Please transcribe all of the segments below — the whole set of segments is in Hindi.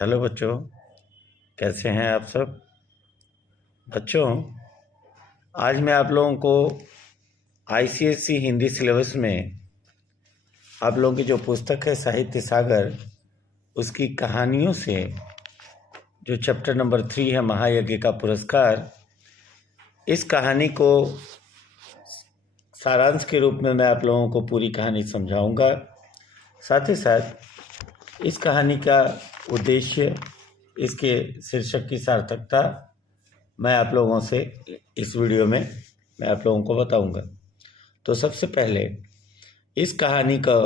हेलो बच्चों, कैसे हैं आप सब। बच्चों, आज मैं आप लोगों को आईसीएसई हिंदी सिलेबस में आप लोगों की जो पुस्तक है साहित्य सागर, उसकी कहानियों से जो चैप्टर नंबर 3 है महायज्ञ का पुरस्कार, इस कहानी को सारांश के रूप में मैं आप लोगों को पूरी कहानी समझाऊंगा। साथ ही साथ इस कहानी का उद्देश्य, इसके शीर्षक की सार्थकता मैं आप लोगों से इस वीडियो में मैं आप लोगों को बताऊंगा। तो सबसे पहले इस कहानी का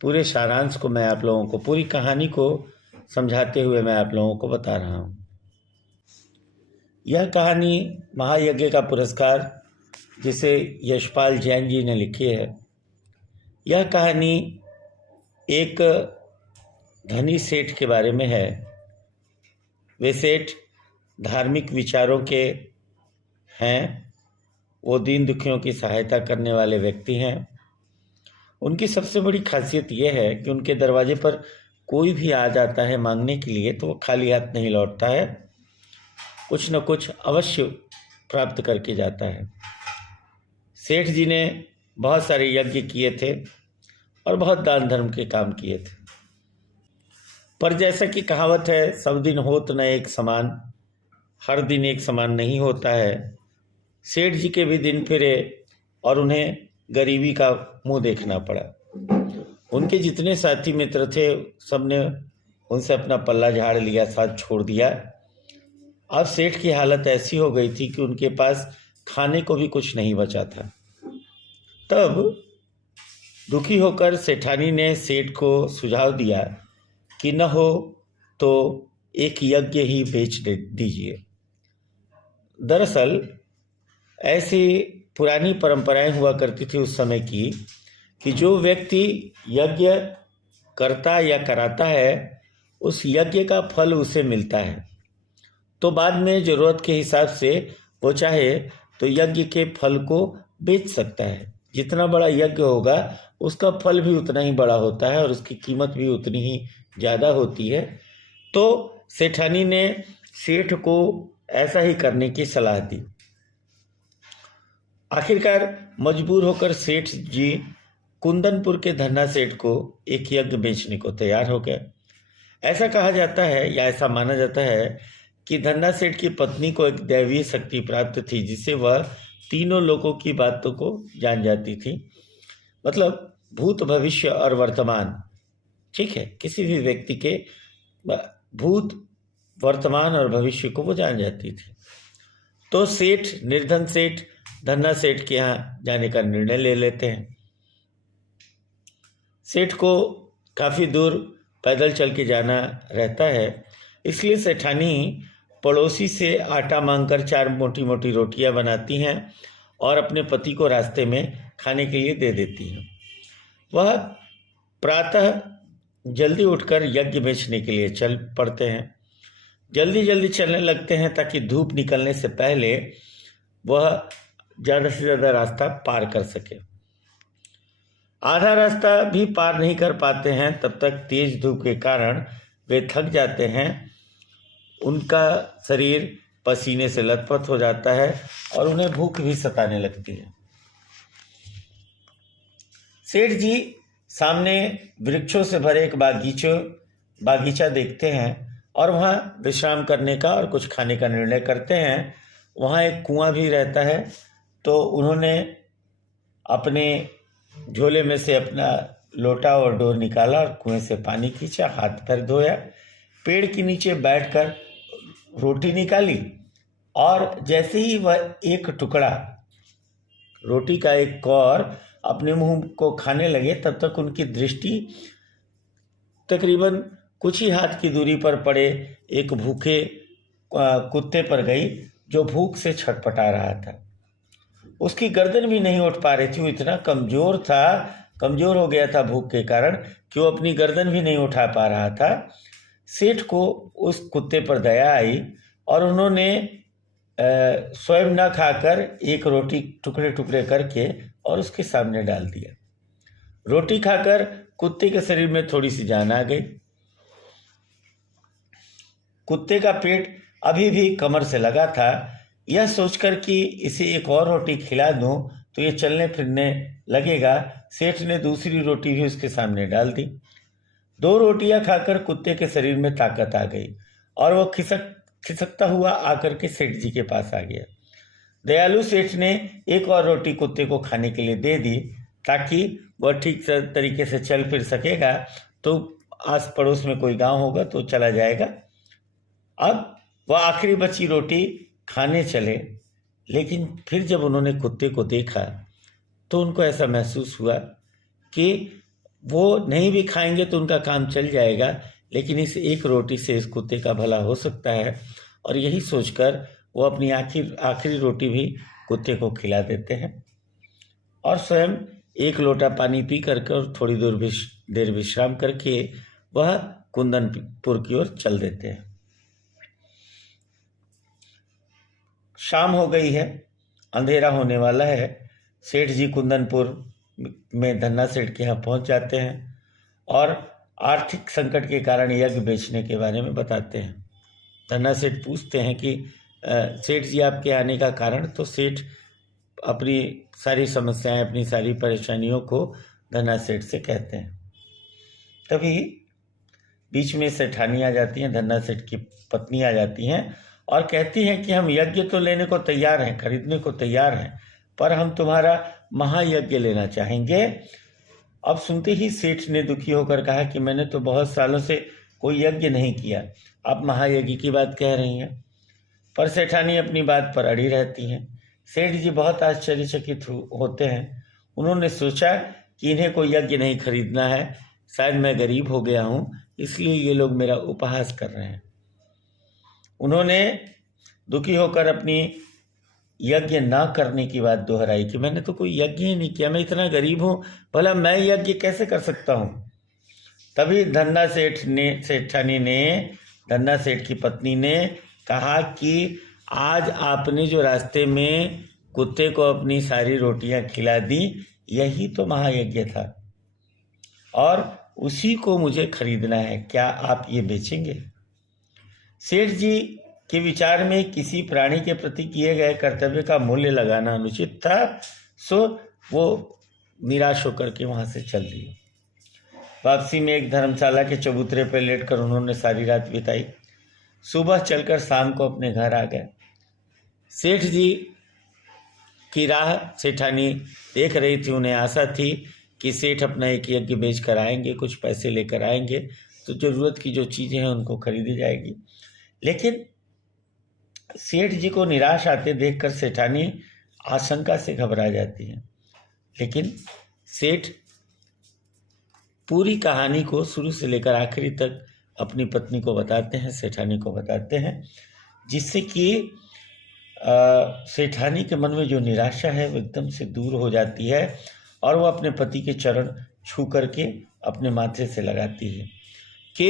पूरे सारांश को मैं आप लोगों को, पूरी कहानी को समझाते हुए मैं आप लोगों को बता रहा हूं। यह कहानी महायज्ञ का पुरस्कार जिसे यशपाल जैन जी ने लिखी है, यह कहानी एक धनी सेठ के बारे में है। वे सेठ धार्मिक विचारों के हैं, वो दीन दुखियों की सहायता करने वाले व्यक्ति हैं। उनकी सबसे बड़ी खासियत यह है कि उनके दरवाजे पर कोई भी आ जाता है मांगने के लिए तो वो खाली हाथ नहीं लौटता है, कुछ न कुछ अवश्य प्राप्त करके जाता है। सेठ जी ने बहुत सारे यज्ञ किए थे और बहुत दान धर्म के काम किए थे, पर जैसा कि कहावत है, सब दिन होत न एक समान, हर दिन एक समान नहीं होता है। सेठ जी के भी दिन फिरे और उन्हें गरीबी का मुंह देखना पड़ा। उनके जितने साथी मित्र थे सबने उनसे अपना पल्ला झाड़ लिया, साथ छोड़ दिया। अब सेठ की हालत ऐसी हो गई थी कि उनके पास खाने को भी कुछ नहीं बचा था। तब दुखी होकर सेठानी ने सेठ को सुझाव दिया कि न हो तो एक यज्ञ ही बेच दीजिए। दरअसल ऐसी पुरानी परंपराएं हुआ करती थी उस समय की कि जो व्यक्ति यज्ञ करता या कराता है उस यज्ञ का फल उसे मिलता है, तो बाद में ज़रूरत के हिसाब से वो चाहे तो यज्ञ के फल को बेच सकता है। जितना बड़ा यज्ञ होगा उसका फल भी उतना ही बड़ा होता है और उसकी कीमत भी उतनी ही ज़्यादा होती है। तो सेठानी ने सेठ को ऐसा ही करने की सलाह दी। आखिरकार मजबूर होकर सेठ जी कुंदनपुर के धन्ना सेठ को एक यज्ञ बेचने को तैयार हो गए। ऐसा कहा जाता है या ऐसा माना जाता है कि धन्ना सेठ की पत्नी को एक दैवीय शक्ति प्राप्त थी जिससे वह तीनों लोगों की बातों को जान जाती थी। मतलब भूत, भविष्य और वर्तमान। ठीक है, किसी भी व्यक्ति के भूत, वर्तमान और भविष्य को वो जान जाती थी। तो सेठ, निर्धन सेठ धन्ना सेठ के यहाँ जाने का निर्णय ले लेते हैं। सेठ को काफ़ी दूर पैदल चल के जाना रहता है, इसलिए सेठानी पड़ोसी से आटा मांगकर 4 मोटी मोटी रोटियां बनाती हैं और अपने पति को रास्ते में खाने के लिए दे देती हैं। वह प्रातः जल्दी उठकर यज्ञ बेचने के लिए चल पड़ते हैं। जल्दी जल्दी चलने लगते हैं ताकि धूप निकलने से पहले वह ज़्यादा से ज़्यादा रास्ता पार कर सके। आधा रास्ता भी पार नहीं कर पाते हैं, तब तक तेज धूप के कारण वे थक जाते हैं। उनका शरीर पसीने से लथपथ हो जाता है और उन्हें भूख भी सताने लगती है। सेठ जी सामने वृक्षों से भरे एक बागीचा देखते हैं और वहाँ विश्राम करने का और कुछ खाने का निर्णय करते हैं। वहाँ एक कुआं भी रहता है, तो उन्होंने अपने झोले में से अपना लोटा और डोर निकाला और कुएं से पानी खींचा, हाथ पैर धोया, पेड़ के नीचे बैठकर रोटी निकाली और जैसे ही वह एक टुकड़ा रोटी का एक कौर अपने मुंह को खाने लगे, तब तक उनकी दृष्टि तकरीबन कुछ ही हाथ की दूरी पर पड़े एक भूखे कुत्ते पर गई जो भूख से छटपटा रहा था। उसकी गर्दन भी नहीं उठ पा रही थी, वो इतना कमजोर हो गया था भूख के कारण कि वो अपनी गर्दन भी नहीं उठा पा रहा था। सेठ को उस कुत्ते पर दया आई और उन्होंने स्वयं न खाकर एक रोटी टुकड़े टुकड़े करके और उसके सामने डाल दिया। रोटी खाकर कुत्ते के शरीर में थोड़ी सी जान आ गई। कुत्ते का पेट अभी भी कमर से लगा था। यह सोचकर कि इसे एक और रोटी खिला दूं तो ये चलने फिरने लगेगा, सेठ ने दूसरी रोटी भी उसके सामने डाल दी। 2 रोटियां खाकर कुत्ते के शरीर में ताकत आ गई और वो खिसकता हुआ आकर के सेठ जी के पास आ गया। दयालु सेठ ने एक और रोटी कुत्ते को खाने के लिए दे दी ताकि वह ठीक तरीके से चल फिर सकेगा, तो आस पड़ोस में कोई गांव होगा तो चला जाएगा। अब वह आखिरी बची रोटी खाने चले, लेकिन फिर जब उन्होंने कुत्ते को देखा तो उनको ऐसा महसूस हुआ कि वो नहीं भी खाएंगे तो उनका काम चल जाएगा, लेकिन इस एक रोटी से इस कुत्ते का भला हो सकता है। और यही सोचकर वो अपनी आखिरी रोटी भी कुत्ते को खिला देते हैं और स्वयं एक लोटा पानी पी करके और थोड़ी देर विश्राम करके वह कुंदनपुर की ओर चल देते हैं। शाम हो गई है, अंधेरा होने वाला है। सेठ जी कुंदनपुर में धन्ना सेठ के यहाँ पहुंच जाते हैं और आर्थिक संकट के कारण यज्ञ बेचने के बारे में बताते हैं। धन्ना सेठ पूछते हैं कि सेठ जी आपके आने का कारण, तो सेठ अपनी सारी समस्याएं, अपनी सारी परेशानियों को धन्ना सेठ से कहते हैं। तभी बीच में सेठानी आ जाती हैं, धन्ना सेठ की पत्नी आ जाती हैं और कहती हैं कि हम यज्ञ तो लेने को तैयार हैं, खरीदने को तैयार हैं, पर हम तुम्हारा महायज्ञ लेना चाहेंगे। अब सुनते ही सेठ ने दुखी होकर कहा कि मैंने तो बहुत सालों से कोई यज्ञ नहीं किया, आप महायज्ञ की बात कह रही हैं। पर सेठानी अपनी बात पर अड़ी रहती हैं। सेठ जी बहुत आश्चर्यचकित होते हैं। उन्होंने सोचा कि इन्हें कोई यज्ञ नहीं खरीदना है, शायद मैं गरीब हो गया हूँ, इसलिए ये लोग मेरा उपहास कर रहे हैं। उन्होंने दुखी होकर अपनी यज्ञ ना करने की बात दोहराई कि मैंने तो कोई यज्ञ ही नहीं किया, मैं इतना गरीब हूँ, भला मैं यज्ञ कैसे कर सकता हूँ। तभी सेठानी ने धन्ना सेठ की पत्नी ने कहा कि आज आपने जो रास्ते में कुत्ते को अपनी सारी रोटियां खिला दी, यही तो महायज्ञ था और उसी को मुझे खरीदना है, क्या आप ये बेचेंगे। सेठ जी के विचार में किसी प्राणी के प्रति किए गए कर्तव्य का मूल्य लगाना अनुचित था, सो वो निराश होकर के वहां से चल दिए। वापसी में एक धर्मशाला के चबूतरे पर लेटकर उन्होंने सारी रात बिताई। सुबह चलकर शाम को अपने घर आ गए। सेठ जी की राह सेठानी देख रही थी। उन्हें आशा थी कि सेठ अपना एक यज्ञ बेच कर आएंगे, कुछ पैसे लेकर आएंगे तो ज़रूरत की जो चीज़ें हैं उनको खरीदी जाएगी। लेकिन सेठ जी को निराश आते देखकर सेठानी आशंका से घबरा जाती है। लेकिन सेठ पूरी कहानी को शुरू से लेकर आखिरी तक अपनी पत्नी को बताते हैं, सेठानी को बताते हैं, जिससे कि सेठानी के मन में जो निराशा है वो एकदम से दूर हो जाती है और वो अपने पति के चरण छू करके अपने माथे से लगाती है कि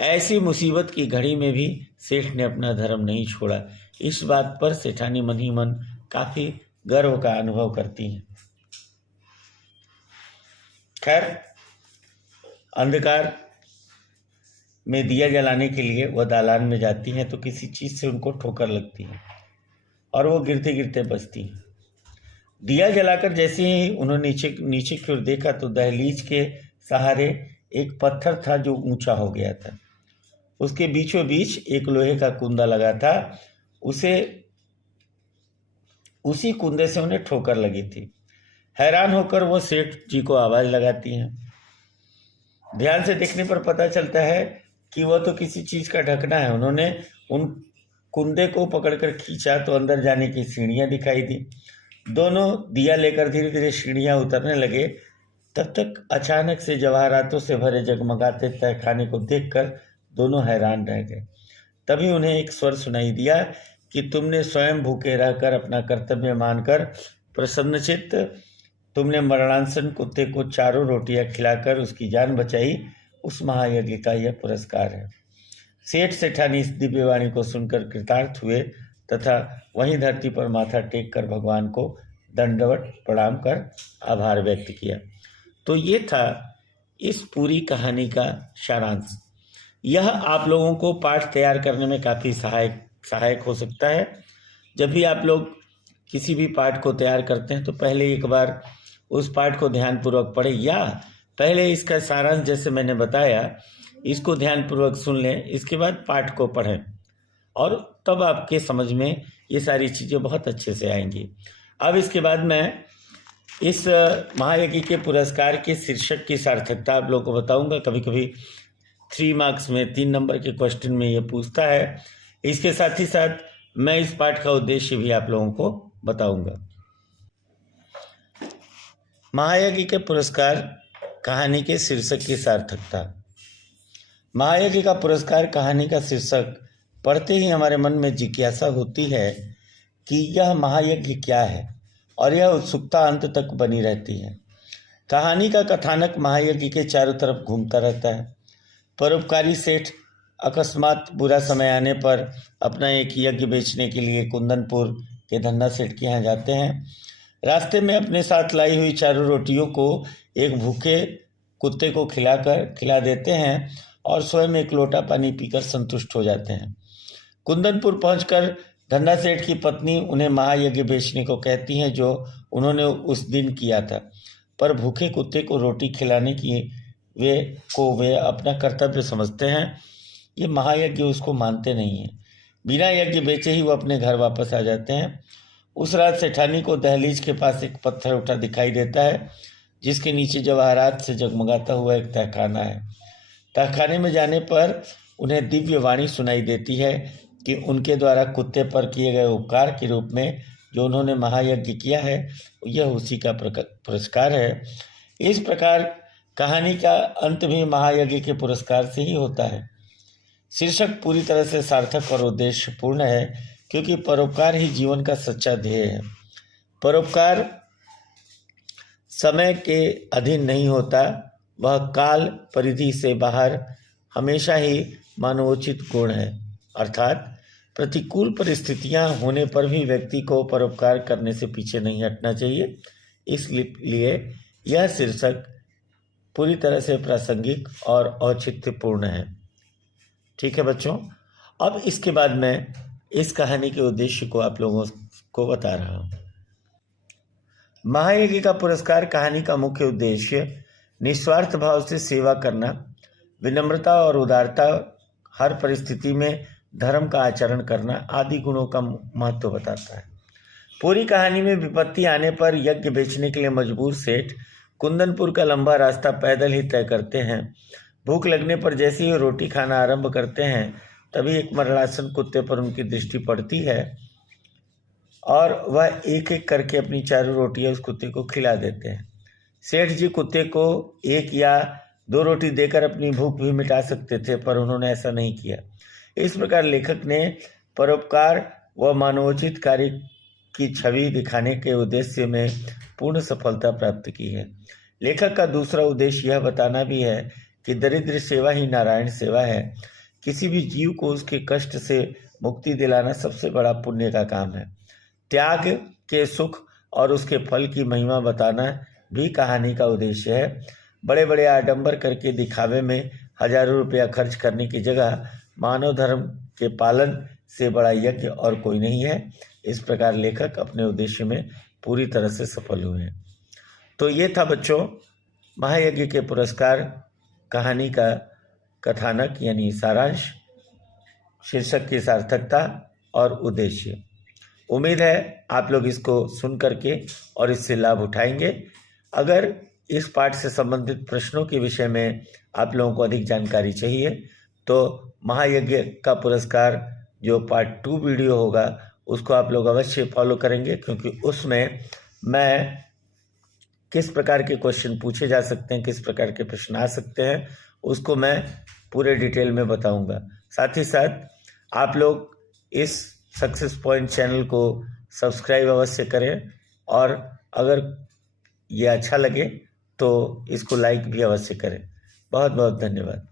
ऐसी मुसीबत की घड़ी में भी सेठ ने अपना धर्म नहीं छोड़ा। इस बात पर सेठानी मन ही मन काफी गर्व का अनुभव करती हैं। खैर, अंधकार में दिया जलाने के लिए वह दालान में जाती हैं तो किसी चीज से उनको ठोकर लगती है और वो गिरते गिरते बचती हैं। दिया जलाकर जैसे ही उन्होंने नीचे की ओर देखा तो दहलीज के सहारे एक पत्थर था जो ऊंचा हो गया था। उसके बीचों बीच एक लोहे का कुंदा लगा था। उसी कुंदे से उन्हें ठोकर लगी थी। हैरान होकर वो सेठ जी को आवाज लगाती हैं। ध्यान से देखने पर पता चलता है कि वह तो किसी चीज का ढकना है। उन्होंने उन कुंदे को पकड़कर खींचा तो अंदर जाने की सीढ़ियां दिखाई दी। दोनों दिया लेकर धीरे धीरे सीढ़ियां उतरने लगे। तब तक अचानक से जवाहरातों से भरे जगमगाते तहखाने को देखकर दोनों हैरान रह गए। तभी उन्हें एक स्वर सुनाई दिया कि तुमने स्वयं भूखे रहकर अपना कर्तव्य मानकर प्रसन्नचित्त तुमने मरणांसन कुत्ते को 4 रोटियां खिलाकर उसकी जान बचाई, उस महायज्ञ का यह पुरस्कार है। सेठ सेठानी इस दिव्यवाणी को सुनकर कृतार्थ हुए तथा वहीं धरती पर माथा टेक कर भगवान को दंडवत प्रणाम कर आभार व्यक्त किया। तो ये था इस पूरी कहानी का सारांश। यह आप लोगों को पाठ तैयार करने में काफ़ी सहायक हो सकता है। जब भी आप लोग किसी भी पाठ को तैयार करते हैं तो पहले एक बार उस पाठ को ध्यानपूर्वक पढ़ें, या पहले इसका सारांश जैसे मैंने बताया इसको ध्यानपूर्वक सुन लें, इसके बाद पाठ को पढ़ें और तब आपके समझ में ये सारी चीज़ें बहुत अच्छे से आएंगी। अब इसके बाद मैं इस महायज्ञ के पुरस्कार के शीर्षक की सार्थकता आप लोगों को बताऊंगा। कभी कभी 3 मार्क्स में 3 नंबर के क्वेश्चन में ये पूछता है। इसके साथ ही साथ मैं इस पाठ का उद्देश्य भी आप लोगों को बताऊंगा। महायज्ञ के पुरस्कार कहानी के शीर्षक की सार्थकता। महायज्ञ का पुरस्कार कहानी का शीर्षक पढ़ते ही हमारे मन में जिज्ञासा होती है कि यह महायज्ञ क्या है, और यह उत्सुकता अंत तक बनी रहती है। कहानी का कथानक महायज्ञ के चारों तरफ घूमता रहता है। परोपकारी सेठ अकस्मात बुरा समय आने पर अपना एक यज्ञ बेचने के लिए कुंदनपुर के धन्ना सेठ के यहाँ जाते हैं। रास्ते में अपने साथ लाई हुई चारों रोटियों को एक भूखे कुत्ते को खिला देते हैं और स्वयं एक लोटा पानी पीकर संतुष्ट हो जाते हैं। कुंदनपुर पहुंचकर धन्ना सेठ की पत्नी उन्हें महायज्ञ बेचने को कहती हैं जो उन्होंने उस दिन किया था, पर भूखे कुत्ते को रोटी खिलाने की वे अपना कर्तव्य समझते हैं। ये महायज्ञ उसको मानते नहीं हैं। बिना यज्ञ बेचे ही वो अपने घर वापस आ जाते हैं। उस रात सेठानी को दहलीज के पास एक पत्थर उठा दिखाई देता है जिसके नीचे जवाहरात से जगमगाता हुआ एक तहखाना है। तहखाने में जाने पर उन्हें दिव्य वाणी सुनाई देती है कि उनके द्वारा कुत्ते पर किए गए उपकार के रूप में जो उन्होंने महायज्ञ किया है यह उसी का पुरस्कार है। इस प्रकार कहानी का अंत भी महायज्ञ के पुरस्कार से ही होता है। शीर्षक पूरी तरह से सार्थक और उद्देश्यपूर्ण है क्योंकि परोपकार ही जीवन का सच्चा ध्येय है। परोपकार समय के अधीन नहीं होता, वह काल परिधि से बाहर हमेशा ही मानवोचित गुण है। अर्थात प्रतिकूल परिस्थितियां होने पर भी व्यक्ति को परोपकार करने से पीछे नहीं हटना चाहिए। इसलिए यह शीर्षक पूरी तरह से प्रासंगिक और औचित्यपूर्ण है। ठीक है बच्चों, अब इसके बाद मैं इस कहानी के उद्देश्य को आप लोगों को बता रहा हूँ। महायज्ञ का पुरस्कार कहानी का मुख्य उद्देश्य निस्वार्थ भाव से सेवा करना, विनम्रता और उदारता, हर परिस्थिति में धर्म का आचरण करना आदि गुणों का महत्व बताता है। पूरी कहानी में विपत्ति आने पर यज्ञ बेचने के लिए मजबूर सेठ कुंदनपुर का लंबा रास्ता पैदल ही तय करते हैं। भूख लगने पर जैसे ही रोटी खाना आरंभ करते हैं तभी एक मरणासन कुत्ते पर उनकी दृष्टि पड़ती है और वह एक एक करके अपनी चारों रोटियां उस कुत्ते को खिला देते हैं। सेठ जी कुत्ते को 1 या 2 रोटी देकर अपनी भूख भी मिटा सकते थे, पर उन्होंने ऐसा नहीं किया। इस प्रकार लेखक ने परोपकार व मानवोचित कार्य की छवि दिखाने के उद्देश्य में पूर्ण सफलता प्राप्त की है। लेखक का दूसरा उद्देश्य यह बताना भी है कि दरिद्र सेवा ही नारायण सेवा है। किसी भी जीव को उसके कष्ट से मुक्ति दिलाना सबसे बड़ा पुण्य का काम है। त्याग के सुख और उसके फल की महिमा बताना भी कहानी का उद्देश्य है। बड़े बड़े आडंबर करके दिखावे में हजारों रुपया खर्च करने की जगह मानव धर्म के पालन से बड़ा यज्ञ और कोई नहीं है। इस प्रकार लेखक अपने उद्देश्य में पूरी तरह से सफल हुए हैं। तो ये था बच्चों महायज्ञ के पुरस्कार कहानी का कथानक यानी सारांश, शीर्षक की सार्थकता और उद्देश्य। उम्मीद है आप लोग इसको सुन करके और इससे लाभ उठाएंगे। अगर इस पाठ से संबंधित प्रश्नों के विषय में आप लोगों को अधिक जानकारी चाहिए तो महायज्ञ का पुरस्कार जो पार्ट 2 वीडियो होगा उसको आप लोग अवश्य फॉलो करेंगे, क्योंकि उसमें मैं किस प्रकार के क्वेश्चन पूछे जा सकते हैं, किस प्रकार के प्रश्न आ सकते हैं, उसको मैं पूरे डिटेल में बताऊंगा। साथ ही साथ आप लोग इस सक्सेस पॉइंट चैनल को सब्सक्राइब अवश्य करें और अगर ये अच्छा लगे तो इसको लाइक भी अवश्य करें। बहुत बहुत धन्यवाद।